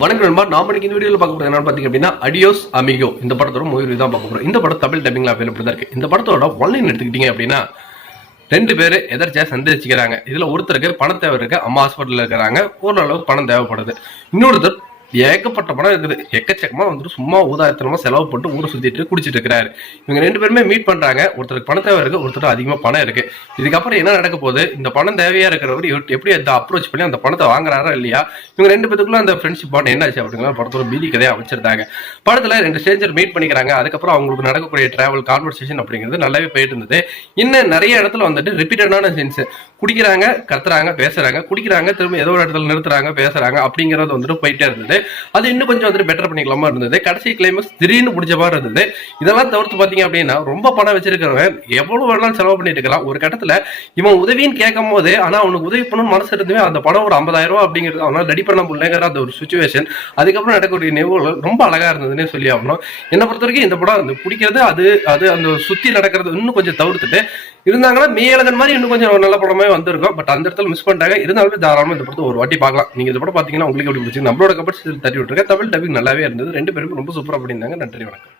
வணக்கம் நண்பா. நாம இன்னைக்கு இந்த வீடியோல பார்க்க போறது என்னன்னு பாத்தீங்க அப்படின்னா அடியோஸ் அமிகோ இந்த படத்தோட மூவி தான் பார்க்க போறோம். இந்த படம் தமிழ் டப்பிங்ல அவைலபிள் தான் இருக்கு. இந்த படத்தோட ஒன்லைன் எடுத்துக்கிட்டீங்க அப்படின்னா ரெண்டு பேரு எதர்ச்சியா சந்திச்சுக்கிறாங்க. இதுல ஒருத்தருக்கு பணம் தேவை இருக்கு, அம்மா ஹாஸ்பிட்டல் இருக்கிறாங்க, ஓரளவுக்கு பணம் தேவைப்படுது. இன்னொருத்தர் ஏகப்பட்ட படம் இருக்குது, எக்கச்சக்கமா வந்துட்டு சும்மா ஊதாயத்தனமா செலவு போட்டு ஊரை சுத்திட்டு குடிச்சிட்டு இருக்கிறாரு. இவங்க ரெண்டு பேருமே மீட் பண்றாங்க. ஒருத்தருக்கு பணம் தேவை இருக்கு, ஒருத்தர் அதிகமா பணம் இருக்கு. இதுக்கப்புறம் என்ன நடக்க போகுது, இந்த பணம் தேவையா இருக்கிறவர் எப்படி அதை அப்ரோச் பண்ணி அந்த பணத்தை வாங்குறாரா இல்லையா, இவங்க ரெண்டு பேருக்குள்ள அந்த ஃப்ரெண்ட்ஷிப் பாண்ட் என்னாச்சு அப்படிங்கிற படத்தோட பீதி கதையா வச்சிருந்தாங்க. படத்துல ரெண்டு ஸ்ட்ரேஞ்சர் மீட் பண்ணிக்கிறாங்க. அதுக்கப்புறம் அவங்களுக்கு நடக்கக்கூடிய டிராவல் கான்வர்சேஷன் அப்படிங்கிறது நல்லாவே போயிட்டு இருந்தது. இன்னும் நிறைய இடத்துல வந்துட்டு ரிப்பீட்டடான சீன்ஸ், குடிக்கிறாங்க, கத்துறாங்க, பேசுறாங்க, குடிக்கிறாங்க, திரும்ப ஏதோ ஒரு இடத்துல நிறுத்துறாங்க, பேசுறாங்க அப்படிங்கறது வந்துட்டு போயிட்டே இருந்தது. அது இன்னும் கொஞ்சம் வந்துட்டு பெட்டர் பண்ணிக்கலாமா இருந்தது. கடைசி கிளைமேக்ஸ் திடீர்னு பிடிச்ச மாதிரி இருந்தது. இதெல்லாம் தவிர்த்து பாத்தீங்க அப்படின்னா ரொம்ப பணம் வச்சிருக்கிறவன் எவ்வளவு வேணாலும் செலவு பண்ணிட்டு இருக்கலாம். ஒரு கட்டத்துல இவன் உதவின்னு கேட்கும் போது, ஆனா அவனுக்கு உதவி பண்ணணும்னு மனசு இருந்துமே அந்த படம் ஒரு 50,000 ரூபாய் அப்படிங்கிறது அவனால ரெடி பண்ண முடியலங்கிற அந்த ஒரு சுச்சுவேஷன், அதுக்கப்புறம் நடக்கக்கூடிய நிகழ்வுகள் ரொம்ப அழகா இருந்ததுன்னே சொல்லி ஆகணும். என்னை பொறுத்த வரைக்கும் இந்த படம் பிடிக்கிறது அது அந்த சுத்தி நடக்கிறது இன்னும் கொஞ்சம் தவிர்த்துட்டு இருந்தாங்கன்னா மேலகன் மாதிரி இன்னும் கொஞ்சம் நல்ல படமே வந்திருக்கும். பட் அந்த இடத்துல மிஸ் பண்ணிட்டாங்க. இருந்தாலும் தாராளமா இந்த படத்தை ஒரு வாட்டி பார்க்கலாம். நீங்க இந்த படம் பாத்தீங்கன்னா உங்களுக்கு எப்படி பிடிச்சி நம்மளோட கமெண்ட்ஸ் தட்டி விட்டுருக்க. தமிழ் டப்பிங் நல்லாவே இருந்தது. ரெண்டு பேரும் ரொம்ப சூப்பரா பண்ணியிருந்தாங்க. நன்றி, வணக்கம்.